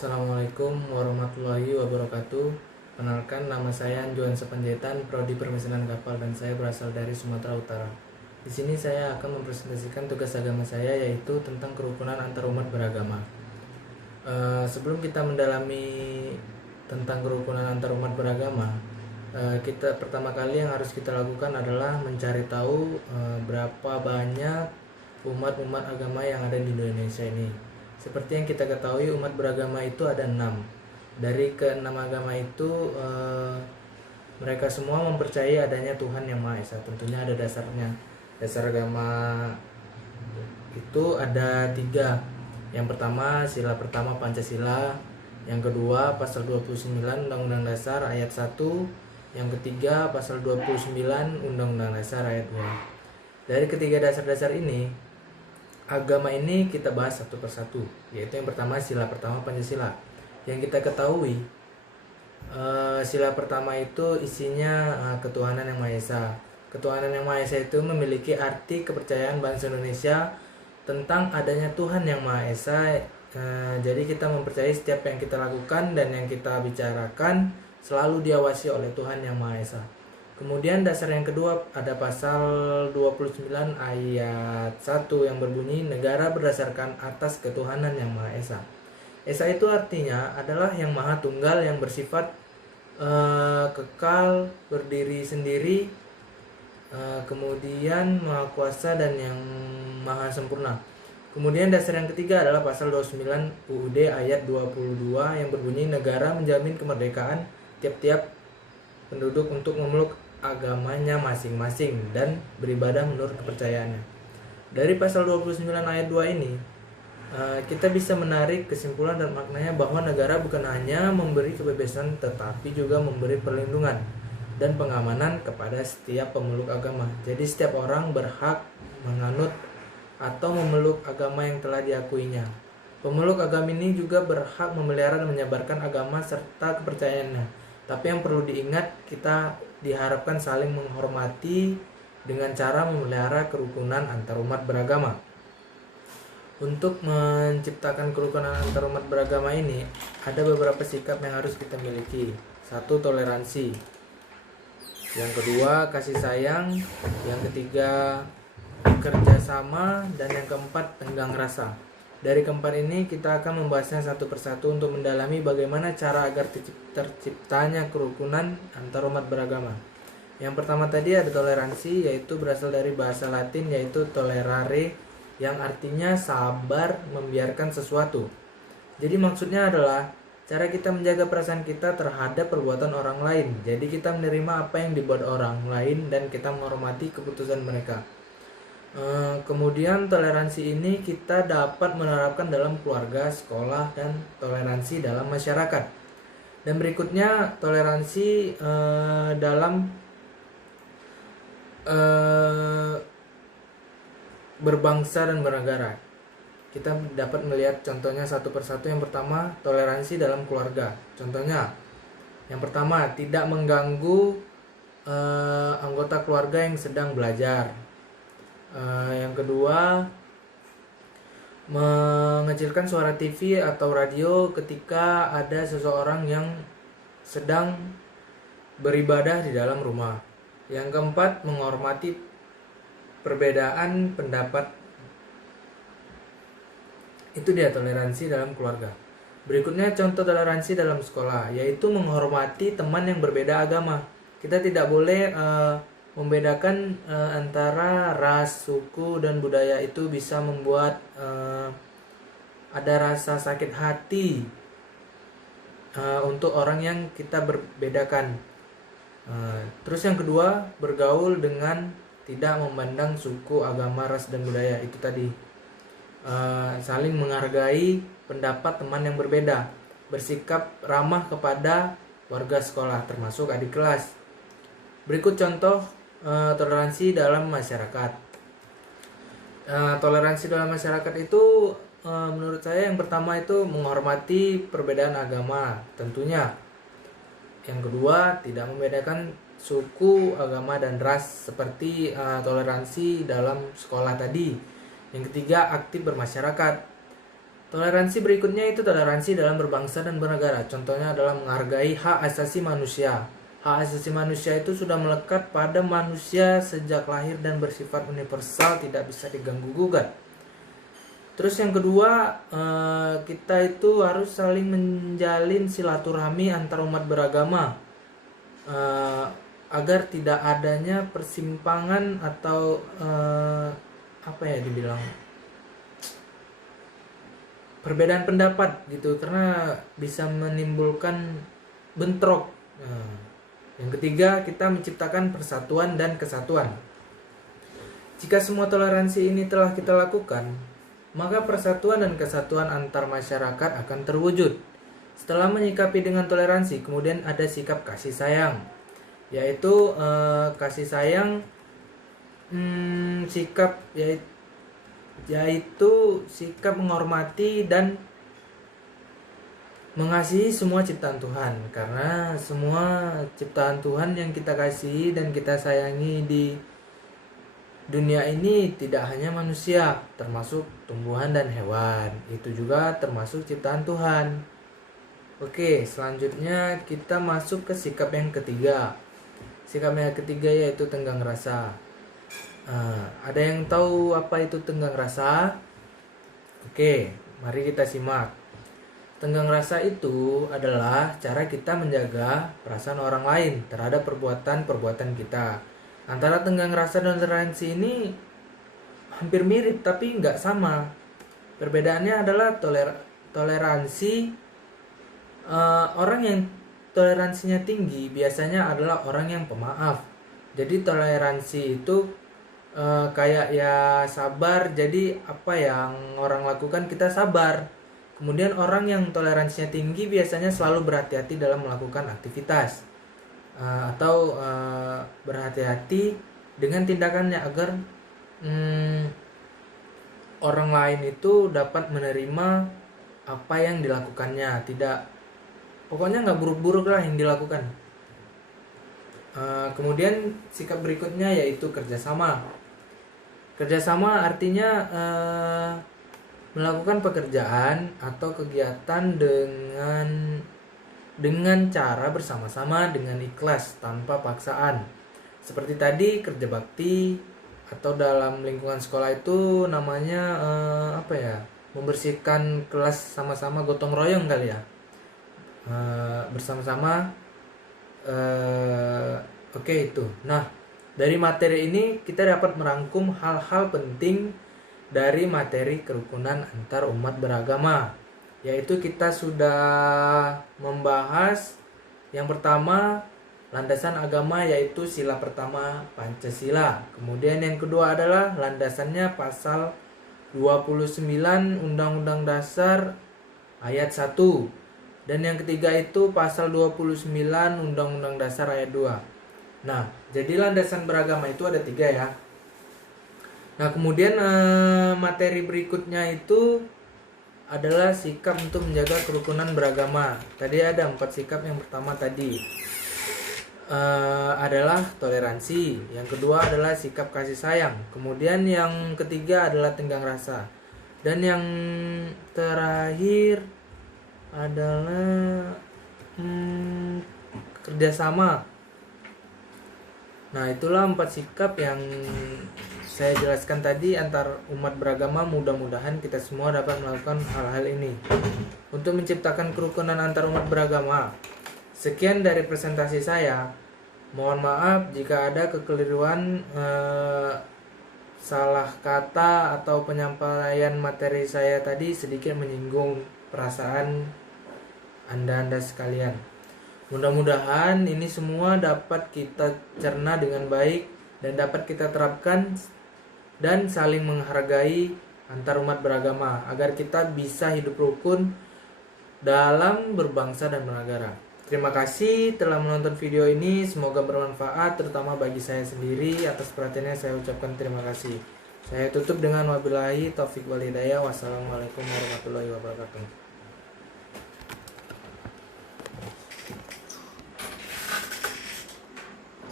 Assalamualaikum warahmatullahi wabarakatuh. Kenalkan, nama saya Anjuan Sepanjaitan, Prodi Permesenan Kapal, dan saya berasal dari Sumatera Utara. Di sini saya akan mempresentasikan tugas agama saya, yaitu tentang kerukunan antar umat beragama. Sebelum kita mendalami tentang kerukunan antar umat beragama, kita pertama kali yang harus kita lakukan adalah mencari tahu berapa banyak umat-umat agama yang ada di Indonesia ini. Seperti yang kita ketahui, umat beragama itu ada 6. Dari ke-6 agama itu, mereka semua mempercayai adanya Tuhan Yang Maha Esa. Tentunya ada dasarnya. Dasar agama itu ada 3. Yang pertama, sila pertama Pancasila. Yang kedua, pasal 29 Undang-Undang Dasar ayat 1. Yang ketiga, pasal 29 Undang-Undang Dasar ayat 2. Dari ketiga dasar-dasar ini, agama ini kita bahas satu persatu, yaitu yang pertama sila pertama Pancasila. Yang kita ketahui, sila pertama itu isinya ketuhanan yang Maha Esa. Ketuhanan yang Maha Esa itu memiliki arti kepercayaan bangsa Indonesia tentang adanya Tuhan yang Maha Esa. Jadi kita mempercayai setiap yang kita lakukan dan yang kita bicarakan selalu diawasi oleh Tuhan yang Maha Esa. Kemudian dasar yang kedua ada pasal 29 ayat 1 yang berbunyi negara berdasarkan atas ketuhanan yang Maha Esa. Esa itu artinya adalah yang maha tunggal, yang bersifat kekal, berdiri sendiri, kemudian maha kuasa dan yang maha sempurna. Kemudian dasar yang ketiga adalah pasal 29 UUD ayat 22 yang berbunyi negara menjamin kemerdekaan tiap-tiap penduduk untuk memeluk agamanya masing-masing dan beribadah menurut kepercayaannya. Dari pasal 29 ayat 2 ini, kita bisa menarik kesimpulan dan maknanya bahwa negara bukan hanya memberi kebebasan tetapi juga memberi perlindungan dan pengamanan kepada setiap pemeluk agama. Jadi setiap orang berhak menganut atau memeluk agama yang telah diakuinya. Pemeluk agama ini juga berhak memelihara dan menyebarkan agama serta kepercayaannya. Tapi yang perlu diingat, kita diharapkan saling menghormati dengan cara memelihara kerukunan antar umat beragama. Untuk menciptakan kerukunan antar umat beragama ini, ada beberapa sikap yang harus kita miliki. 1. Toleransi. Yang kedua, kasih sayang. Yang ketiga, kerjasama. Dan yang keempat, tenggang rasa. Dari keempat ini kita akan membahasnya satu persatu untuk mendalami bagaimana cara agar terciptanya kerukunan antar umat beragama. Yang pertama tadi ada toleransi, yaitu berasal dari bahasa Latin yaitu tolerare, yang artinya sabar membiarkan sesuatu. Jadi maksudnya adalah cara kita menjaga perasaan kita terhadap perbuatan orang lain. Jadi kita menerima apa yang dibuat orang lain dan kita menghormati keputusan mereka. Kemudian toleransi ini kita dapat menerapkan dalam keluarga, sekolah, dan toleransi dalam masyarakat. Dan berikutnya toleransi dalam berbangsa dan bernegara. Kita dapat melihat contohnya satu persatu. Yang pertama, toleransi dalam keluarga. Contohnya, yang pertama, tidak mengganggu anggota keluarga yang sedang belajar. Yang kedua, mengecilkan suara TV atau radio ketika ada seseorang yang sedang beribadah di dalam rumah. Yang keempat, menghormati perbedaan pendapat. Itu dia toleransi dalam keluarga. Berikutnya contoh toleransi dalam sekolah, yaitu menghormati teman yang berbeda agama. Kita tidak boleh membedakan antara ras, suku, dan budaya. Itu bisa membuat ada rasa sakit hati untuk orang yang kita berbedakan. Terus yang kedua, bergaul dengan tidak memandang suku, agama, ras, dan budaya. Itu tadi saling menghargai pendapat teman yang berbeda, bersikap ramah kepada warga sekolah termasuk adik kelas. Berikut contoh toleransi dalam masyarakat. Toleransi dalam masyarakat itu menurut saya yang pertama itu menghormati perbedaan agama tentunya. Yang kedua, tidak membedakan suku, agama, dan ras seperti toleransi dalam sekolah tadi. Yang ketiga, aktif bermasyarakat. Toleransi berikutnya itu toleransi dalam berbangsa dan bernegara. Contohnya adalah menghargai hak asasi manusia. Hak asasi manusia itu sudah melekat pada manusia sejak lahir dan bersifat universal, tidak bisa diganggu-gugat. Terus yang kedua, kita itu harus saling menjalin silaturahmi antar umat beragama, agar tidak adanya persimpangan atau dibilang perbedaan pendapat gitu, karena bisa menimbulkan bentrok. Yang ketiga, kita menciptakan persatuan dan kesatuan. Jika semua toleransi ini telah kita lakukan, maka persatuan dan kesatuan antar masyarakat akan terwujud. Setelah menyikapi dengan toleransi, kemudian ada sikap kasih sayang, yaitu kasih sayang, yaitu sikap menghormati dan mengasihi semua ciptaan Tuhan, karena semua ciptaan Tuhan yang kita kasihi dan kita sayangi di dunia ini tidak hanya manusia, termasuk tumbuhan dan hewan, itu juga termasuk ciptaan Tuhan. Oke, selanjutnya kita masuk ke sikap yang ketiga. Sikap yang ketiga yaitu tenggang rasa. Ada yang tahu apa itu tenggang rasa? Oke, mari kita simak. Tenggang rasa itu adalah cara kita menjaga perasaan orang lain terhadap perbuatan-perbuatan kita. Antara tenggang rasa dan toleransi ini hampir mirip tapi nggak sama. Perbedaannya adalah toleransi, orang yang toleransinya tinggi biasanya adalah orang yang pemaaf. Jadi toleransi itu kayak ya sabar, jadi apa yang orang lakukan kita sabar. Kemudian orang yang toleransinya tinggi biasanya selalu berhati-hati dalam melakukan aktivitas, atau berhati-hati dengan tindakannya agar orang lain itu dapat menerima apa yang dilakukannya. Pokoknya nggak buruk-buruk lah yang dilakukan. Kemudian sikap berikutnya yaitu kerjasama. Kerjasama artinya melakukan pekerjaan atau kegiatan dengan cara bersama-sama dengan ikhlas tanpa paksaan. Seperti tadi kerja bakti, atau dalam lingkungan sekolah itu namanya membersihkan kelas sama-sama, gotong royong kali ya, bersama-sama. Oke, itu. Nah, dari materi ini kita dapat merangkum hal-hal penting dari materi kerukunan antar umat beragama, yaitu kita sudah membahas yang pertama landasan agama, yaitu sila pertama Pancasila. Kemudian yang kedua adalah landasannya pasal 29 Undang-Undang Dasar ayat 1. Dan yang ketiga itu pasal 29 Undang-Undang Dasar ayat 2. Nah, jadi landasan beragama itu ada 3 ya. Nah, kemudian materi berikutnya itu adalah sikap untuk menjaga kerukunan beragama. Tadi ada 4 sikap. Yang pertama tadi adalah toleransi. Yang kedua adalah sikap kasih sayang. Kemudian yang ketiga adalah tenggang rasa. Dan yang terakhir adalah kerjasama. Nah, itulah 4 sikap yang saya jelaskan tadi antar umat beragama. Mudah-mudahan kita semua dapat melakukan hal-hal ini untuk menciptakan kerukunan antar umat beragama. Sekian dari presentasi saya. Mohon maaf jika ada kekeliruan, salah kata atau penyampaian materi saya tadi sedikit menyinggung perasaan Anda sekalian. Mudah-mudahan ini semua dapat kita cerna dengan baik dan dapat kita terapkan dan saling menghargai antar umat beragama agar kita bisa hidup rukun dalam berbangsa dan bernegara. Terima kasih telah menonton video ini, semoga bermanfaat terutama bagi saya sendiri. Atas perhatiannya saya ucapkan terima kasih. Saya tutup dengan wabillahi taufik wal hidayah. Wassalamualaikum warahmatullahi wabarakatuh.